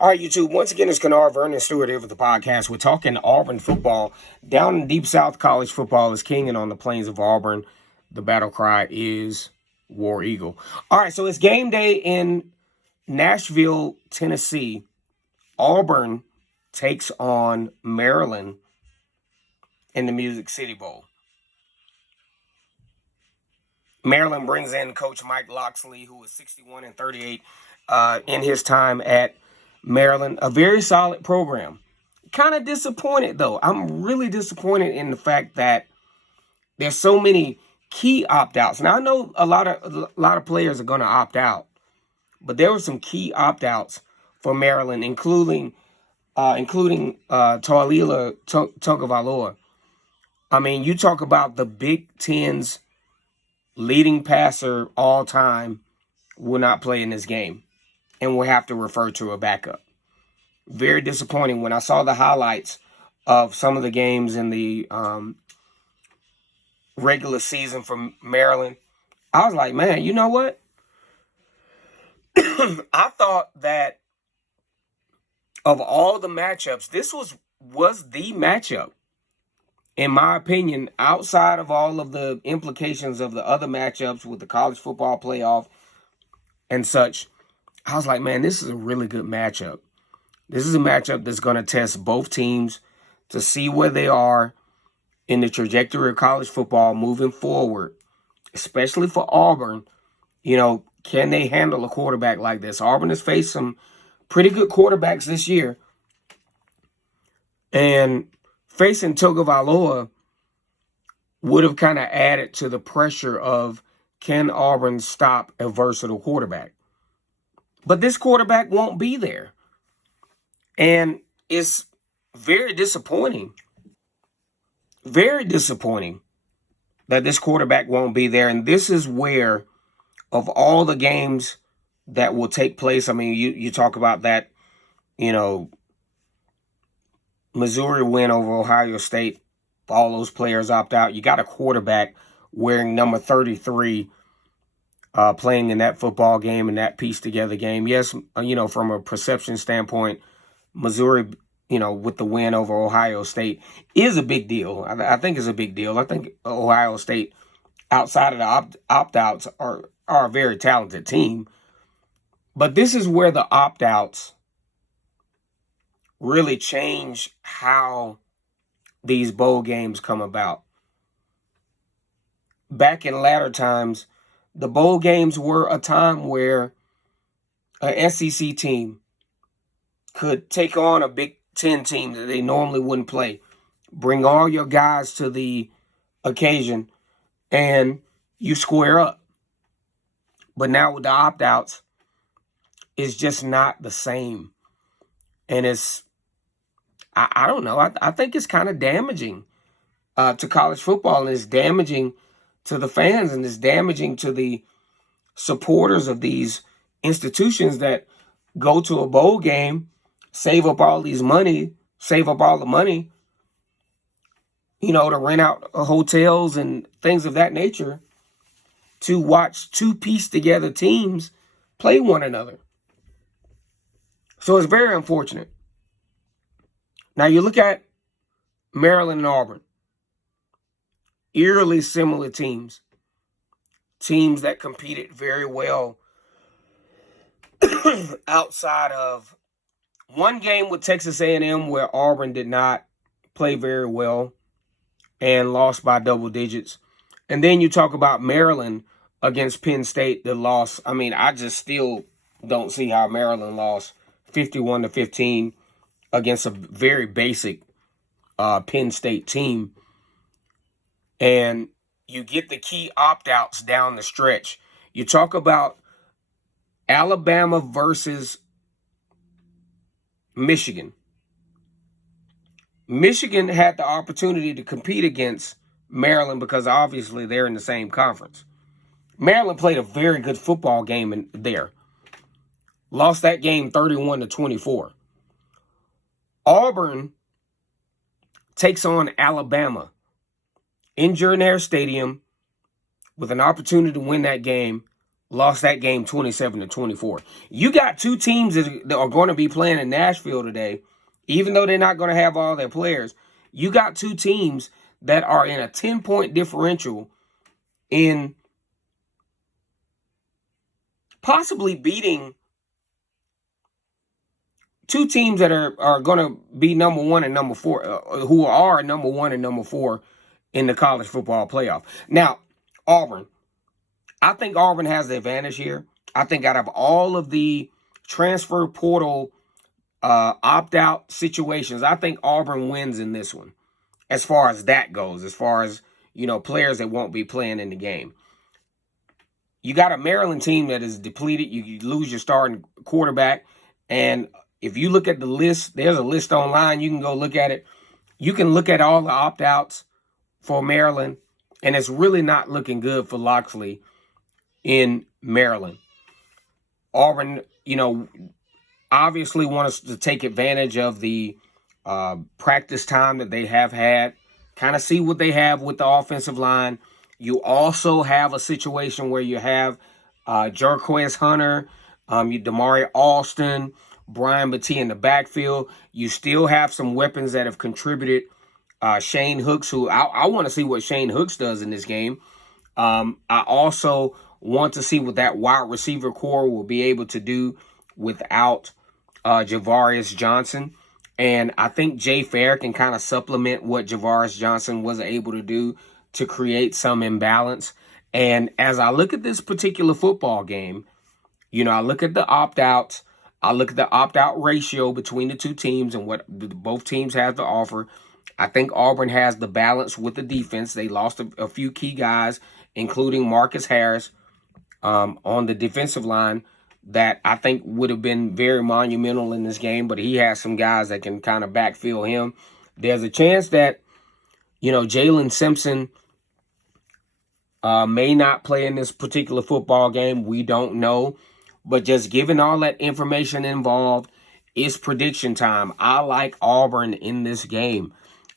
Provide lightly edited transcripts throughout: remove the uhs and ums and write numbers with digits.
All right, YouTube. Once again, it's Kennard Vernon Stewart here with the podcast. We're talking Auburn football. Down in Deep South, college football is king, and on the plains of Auburn, the battle cry is War Eagle. All right, so it's game day in Nashville, Tennessee. Auburn takes on Maryland in the Music City Bowl. Maryland brings in Coach Mike Locksley, who was 61-38 in his time at Maryland. A very solid program. Kind of disappointed, though. I'm really disappointed in the fact that there's so many key opt-outs. Now, I know a lot of players are going to opt out, but there were some key opt-outs for Maryland, including Taulila Tagovailoa. I mean, you talk about the Big Ten's leading passer all time will not play in this game and will have to refer to a backup. Very disappointing. When I saw the highlights of some of the games in the regular season from Maryland, I was like, man, you know what? I thought that of all the matchups, this was the matchup, in my opinion, outside of all of the implications of the other matchups with the college football playoff and such. I was like, man, this is a really good matchup. This is a matchup that's going to test both teams to see where they are in the trajectory of college football moving forward, especially for Auburn. You know, can they handle a quarterback like this? Auburn has faced some pretty good quarterbacks this year. And facing Tagovailoa would have kind of added to the pressure of, can Auburn stop a versatile quarterback? But this quarterback won't be there. And it's very disappointing that this quarterback won't be there. And this is where, of all the games that will take place, I mean, you talk about that, you know, Missouri win over Ohio State, all those players opt out. You got a quarterback wearing number 33 playing in that football game and that piece together game. Yes, you know, from a perception standpoint, Missouri, you know, with the win over Ohio State is a big deal. I think it's a big deal. I think Ohio State, outside of the opt-outs, are a very talented team. But this is where the opt-outs really change how these bowl games come about. Back in latter times, the bowl games were a time where an SEC team could take on a Big Ten team that they normally wouldn't play. Bring all your guys to the occasion and you square up. But now with the opt-outs, it's just not the same. And it's, I don't know, I think it's kind of damaging to college football, and it's damaging to the fans, and it's damaging to the supporters of these institutions that go to a bowl game, save up all the money, you know, to rent out hotels and things of that nature to watch two pieced together teams play one another. So it's very unfortunate. Now you look at Maryland and Auburn, eerily similar teams that competed very well outside of one game with Texas A&M where Auburn did not play very well and lost by double digits. And then you talk about Maryland against Penn State that lost. I mean, I just still don't see how Maryland lost 51-15 against a very basic Penn State team. And you get the key opt-outs down the stretch. You talk about Alabama versus Michigan. Michigan had the opportunity to compete against Maryland because obviously they're in the same conference. Maryland played a very good football game in there. Lost that game 31-24. Auburn takes on Alabama in Jordan-Hare Stadium with an opportunity to win that game, lost that game 27-24. You got two teams that are going to be playing in Nashville today, even though they're not going to have all their players. You got two teams that are in a 10-point differential in possibly beating two teams that are going to be number 1 and number 4, who are number 1 and number 4 in the college football playoff. Now, Auburn. I think Auburn has the advantage here. I think out of all of the transfer portal opt-out situations, I think Auburn wins in this one as far as that goes, as far as, players that won't be playing in the game. You got a Maryland team that is depleted. You lose your starting quarterback. And if you look at the list, there's a list online. You can go look at it. You can look at all the opt-outs for Maryland, and it's really not looking good for Locksley in Maryland. Auburn, obviously want us to take advantage of the practice time that they have had, kind of see what they have with the offensive line. You also have a situation where you have Jarquez Hunter, Damari Alston, Brian Battie in the backfield. You still have some weapons that have contributed. Shane Hooks, who I want to see what Shane Hooks does in this game. I also want to see what that wide receiver core will be able to do without Javarius Johnson. And I think Jay Fair can kind of supplement what Javarius Johnson was able to do to create some imbalance. And as I look at this particular football game, I look at the opt-outs. I look at the opt-out ratio between the two teams and what both teams have to offer. I think Auburn has the balance with the defense. They lost a few key guys, including Marcus Harris, on the defensive line that I think would have been very monumental in this game, but he has some guys that can kind of backfill him. There's a chance that, Jalen Simpson may not play in this particular football game. We don't know. But just given all that information involved, it's prediction time. I like Auburn in this game.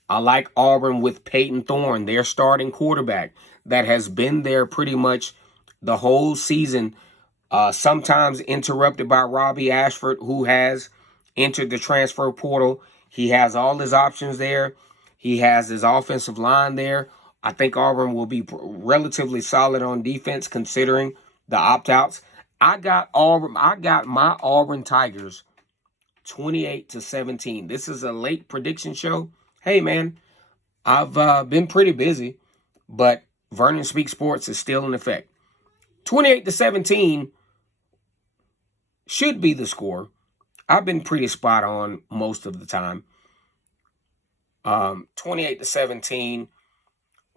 I like Auburn with Peyton Thorne, their starting quarterback, that has been there pretty much the whole season, sometimes interrupted by Robbie Ashford, who has entered the transfer portal. He has all his options there. He has his offensive line there. I think Auburn will be relatively solid on defense considering the opt-outs. I got my Auburn Tigers 28-17. This is a late prediction show. Hey, man, I've been pretty busy, but Vernon Speak Sports is still in effect. 28-17 should be the score. I've been pretty spot on most of the time. 28-17.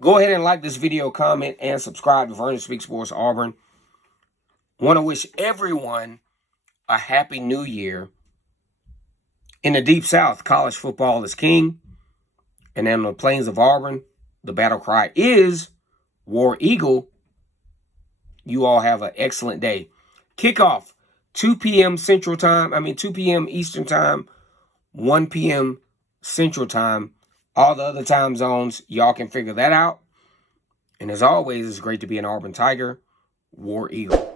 Go ahead and like this video, comment, and subscribe to Vernon Speak Sports Auburn. Want to wish everyone a happy new year. In the Deep South, college football is king. And in the plains of Auburn, the battle cry is War Eagle. You all have an excellent day. Kickoff, 2 p.m. Central Time. 2 p.m. Eastern Time, 1 p.m. Central Time. All the other time zones, y'all can figure that out. And as always, it's great to be an Auburn Tiger. War Eagle.